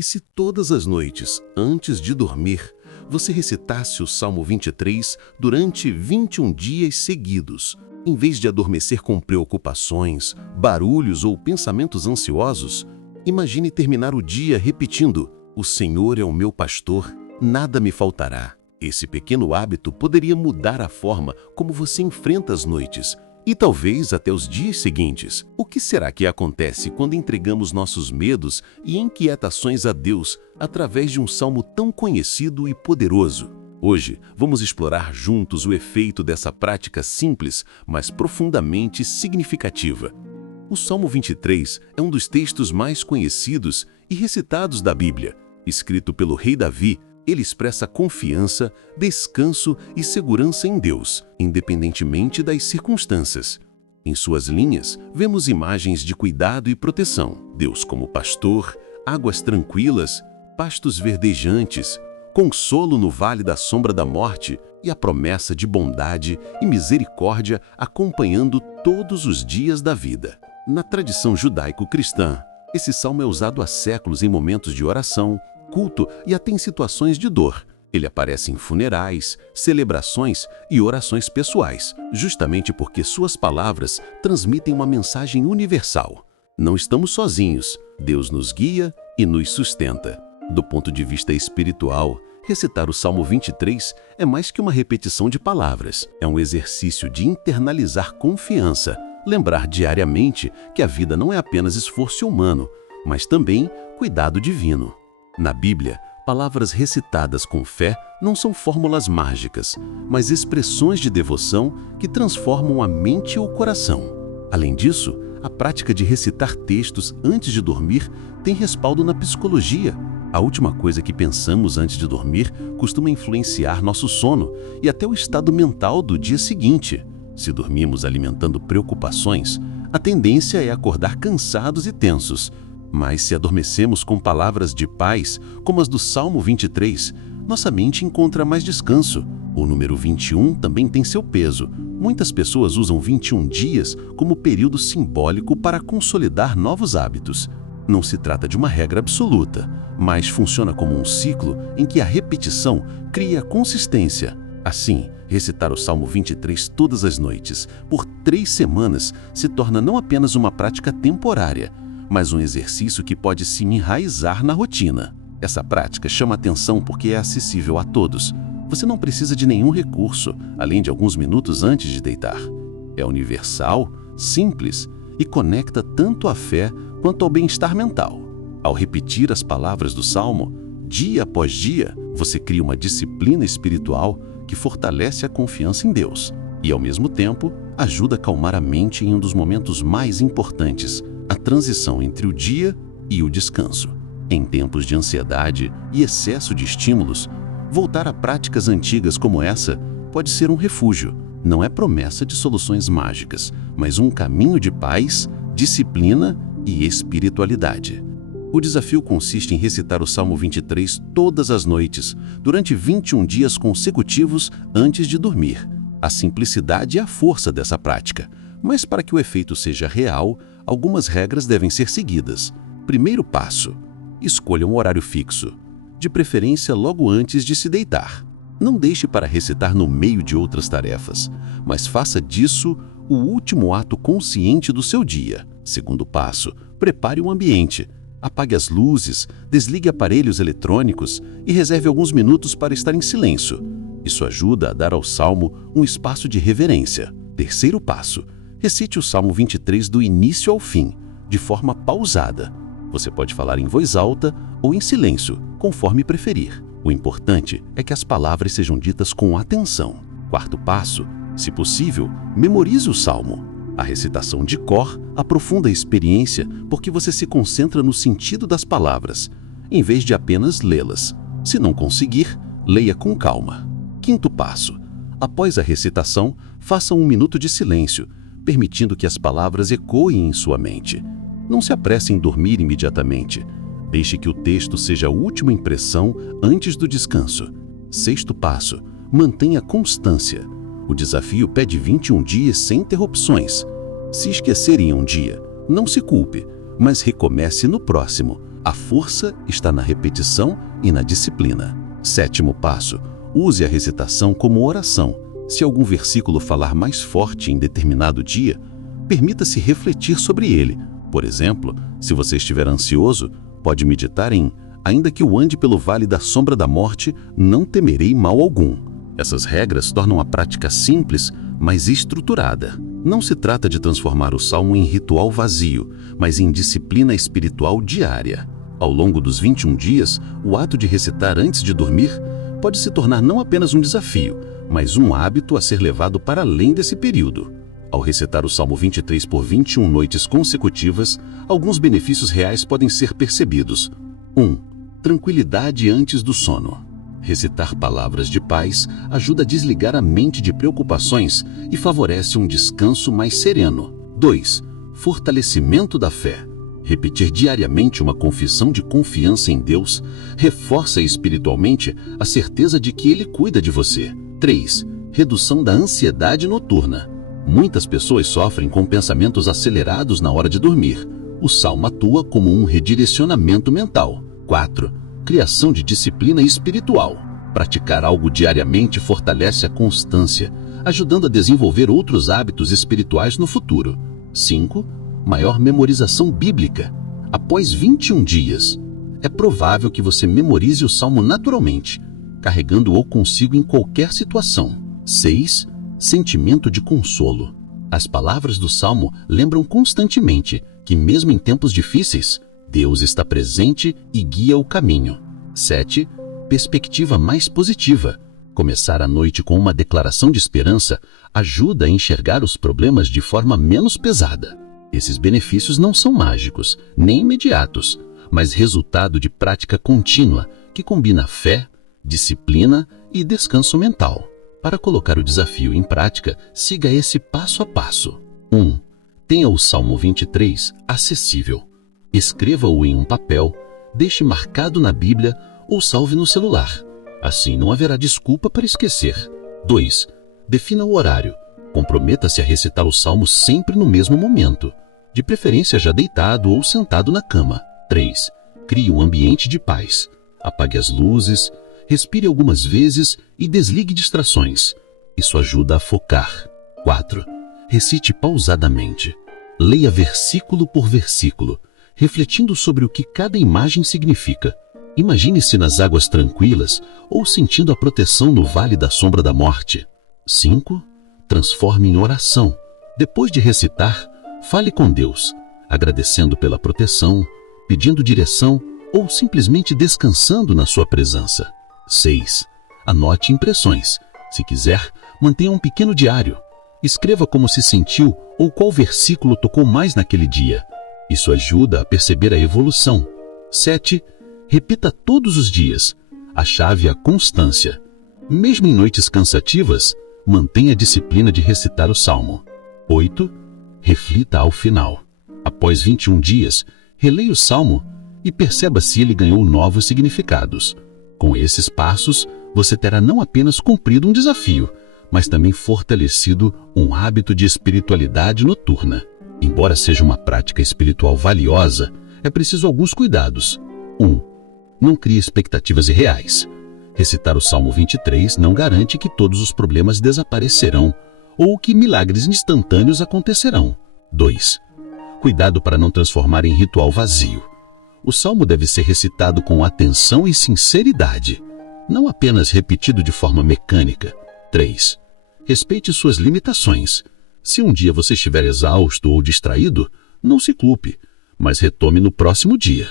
E se todas as noites, antes de dormir, você recitasse o Salmo 23 durante 21 dias seguidos, em vez de adormecer com preocupações, barulhos ou pensamentos ansiosos? Imagine terminar o dia repetindo: "O Senhor é o meu pastor, nada me faltará." Esse pequeno hábito poderia mudar a forma como você enfrenta as noites e talvez até os dias seguintes. O que será que acontece quando entregamos nossos medos e inquietações a Deus através de um salmo tão conhecido e poderoso? Hoje, vamos explorar juntos o efeito dessa prática simples, mas profundamente significativa. O Salmo 23 é um dos textos mais conhecidos e recitados da Bíblia. Escrito pelo rei Davi, ele expressa confiança, descanso e segurança em Deus, independentemente das circunstâncias. Em suas linhas, vemos imagens de cuidado e proteção. Deus como pastor, águas tranquilas, pastos verdejantes, consolo no vale da sombra da morte e a promessa de bondade e misericórdia acompanhando todos os dias da vida. Na tradição judaico-cristã, esse salmo é usado há séculos em momentos de oração, culto e até em situações de dor. Ele aparece em funerais, celebrações e orações pessoais, justamente porque suas palavras transmitem uma mensagem universal. Não estamos sozinhos, Deus nos guia e nos sustenta. Do ponto de vista espiritual, recitar o Salmo 23 é mais que uma repetição de palavras. É um exercício de internalizar confiança, lembrar diariamente que a vida não é apenas esforço humano, mas também cuidado divino. Na Bíblia, palavras recitadas com fé não são fórmulas mágicas, mas expressões de devoção que transformam a mente e o coração. Além disso, a prática de recitar textos antes de dormir tem respaldo na psicologia. A última coisa que pensamos antes de dormir costuma influenciar nosso sono e até o estado mental do dia seguinte. Se dormimos alimentando preocupações, a tendência é acordar cansados e tensos. Mas se adormecemos com palavras de paz, como as do Salmo 23, nossa mente encontra mais descanso. O número 21 também tem seu peso. Muitas pessoas usam 21 dias como período simbólico para consolidar novos hábitos. Não se trata de uma regra absoluta, mas funciona como um ciclo em que a repetição cria consistência. Assim, recitar o Salmo 23 todas as noites, por 3 semanas, se torna não apenas uma prática temporária, mas um exercício que pode se enraizar na rotina. Essa prática chama atenção porque é acessível a todos. Você não precisa de nenhum recurso, além de alguns minutos antes de deitar. É universal, simples e conecta tanto a fé quanto ao bem-estar mental. Ao repetir as palavras do Salmo, dia após dia, você cria uma disciplina espiritual que fortalece a confiança em Deus e, ao mesmo tempo, ajuda a acalmar a mente em um dos momentos mais importantes, a transição entre o dia e o descanso. Em tempos de ansiedade e excesso de estímulos, voltar a práticas antigas como essa pode ser um refúgio. Não é promessa de soluções mágicas, mas um caminho de paz, disciplina e espiritualidade. O desafio consiste em recitar o Salmo 23 todas as noites, durante 21 dias consecutivos antes de dormir. A simplicidade é a força dessa prática, mas para que o efeito seja real, algumas regras devem ser seguidas. Primeiro passo: escolha um horário fixo, de preferência logo antes de se deitar. Não deixe para recitar no meio de outras tarefas, mas faça disso o último ato consciente do seu dia. Segundo passo: prepare um ambiente. Apague as luzes, desligue aparelhos eletrônicos e reserve alguns minutos para estar em silêncio. Isso ajuda a dar ao Salmo um espaço de reverência. Terceiro passo: recite o Salmo 23 do início ao fim, de forma pausada. Você pode falar em voz alta ou em silêncio, conforme preferir. O importante é que as palavras sejam ditas com atenção. Quarto passo: se possível, memorize o Salmo. A recitação de cor aprofunda a experiência porque você se concentra no sentido das palavras, em vez de apenas lê-las. Se não conseguir, leia com calma. Quinto passo: após a recitação, faça 1 minuto de silêncio, permitindo que as palavras ecoem em sua mente. Não se apresse em dormir imediatamente. Deixe que o texto seja a última impressão antes do descanso. Sexto passo: mantenha constância. O desafio pede 21 dias sem interrupções. Se esquecer em um dia, não se culpe, mas recomece no próximo, A força está na repetição e na disciplina. 7º passo: use a recitação como oração. Se algum versículo falar mais forte em determinado dia, permita-se refletir sobre ele. Por exemplo, se você estiver ansioso, pode meditar em: ainda que eu ande pelo vale da sombra da morte, não temerei mal algum. Essas regras tornam a prática simples, mas estruturada. Não se trata de transformar o salmo em ritual vazio, mas em disciplina espiritual diária. Ao longo dos 21 dias, o ato de recitar antes de dormir pode se tornar não apenas um desafio, mas um hábito a ser levado para além desse período. Ao recitar o Salmo 23 por 21 noites consecutivas, alguns benefícios reais podem ser percebidos. 1. Tranquilidade antes do sono. Recitar palavras de paz ajuda a desligar a mente de preocupações e favorece um descanso mais sereno. 2. Fortalecimento da fé. Repetir diariamente uma confissão de confiança em Deus reforça espiritualmente a certeza de que Ele cuida de você. 3. Redução da ansiedade noturna. Muitas pessoas sofrem com pensamentos acelerados na hora de dormir. O salmo atua como um redirecionamento mental. 4. Criação de disciplina espiritual. Praticar algo diariamente fortalece a constância, ajudando a desenvolver outros hábitos espirituais no futuro. 5. Maior memorização bíblica. Após 21 dias, é provável que você memorize o salmo naturalmente, carregando-o consigo em qualquer situação. 6. Sentimento de consolo. As palavras do salmo lembram constantemente que, mesmo em tempos difíceis, Deus está presente e guia o caminho. 7. Perspectiva mais positiva. Começar a noite com uma declaração de esperança ajuda a enxergar os problemas de forma menos pesada. Esses benefícios não são mágicos, nem imediatos, mas resultado de prática contínua que combina fé, disciplina e descanso mental. Para colocar o desafio em prática, siga esse passo a passo. 1. Tenha o Salmo 23 acessível. Escreva-o em um papel, deixe marcado na Bíblia ou salve no celular. Assim não haverá desculpa para esquecer. 2. Defina o horário. Comprometa-se a recitar o salmo sempre no mesmo momento, de preferência já deitado ou sentado na cama. 3. Crie um ambiente de paz. Apague as luzes, respire algumas vezes e desligue distrações. Isso ajuda a focar. 4. Recite pausadamente. Leia versículo por versículo, refletindo sobre o que cada imagem significa. Imagine-se nas águas tranquilas ou sentindo a proteção no vale da sombra da morte. 5. Transforme em oração. Depois de recitar, fale com Deus, agradecendo pela proteção, pedindo direção ou simplesmente descansando na sua presença. 6. Anote impressões. Se quiser, mantenha um pequeno diário. Escreva como se sentiu ou qual versículo tocou mais naquele dia. Isso ajuda a perceber a evolução. 7. Repita todos os dias. A chave é a constância. Mesmo em noites cansativas, mantenha a disciplina de recitar o salmo. 8. Reflita ao final. Após 21 dias, releia o salmo e perceba se ele ganhou novos significados. Com esses passos, você terá não apenas cumprido um desafio, mas também fortalecido um hábito de espiritualidade noturna. Embora seja uma prática espiritual valiosa, é preciso alguns cuidados. 1. Não crie expectativas irreais. Recitar o Salmo 23 não garante que todos os problemas desaparecerão ou que milagres instantâneos acontecerão. 2. Cuidado para não transformar em ritual vazio. O salmo deve ser recitado com atenção e sinceridade, não apenas repetido de forma mecânica. 3. Respeite suas limitações. Se um dia você estiver exausto ou distraído, não se culpe, mas retome no próximo dia.